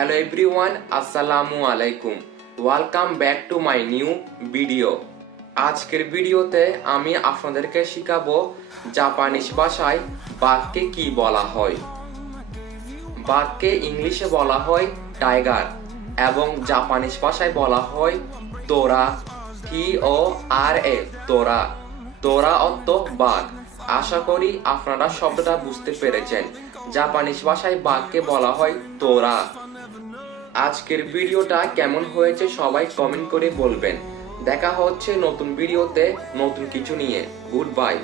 Everyone আসসালামু আলাইকুম welcome back to my new video আজকের ভিডিওতে আমি আপনাদেরকে শিখাবো জাপানিজ ভাষায় বাঘকে কি বলা হয়। বাঘকে ইংলিশে বলা হয় টাইগার এবং জাপানিজ ভাষায় বলা হয় তোরা টি ও আর এ তোরা। তোরা অর্থ বাঘ। আশা করি আপনারা শব্দটা বুঝতে পেরেছেন। জাপানিজ ভাষায় বাঘকে বলা হয় তোরা। আজকের ভিডিওটা কেমন হয়েছে সবাই কমেন্ট করে বলবেন। দেখা হচ্ছে নতুন ভিডিওতে নতুন কিছু নিয়ে। Good bye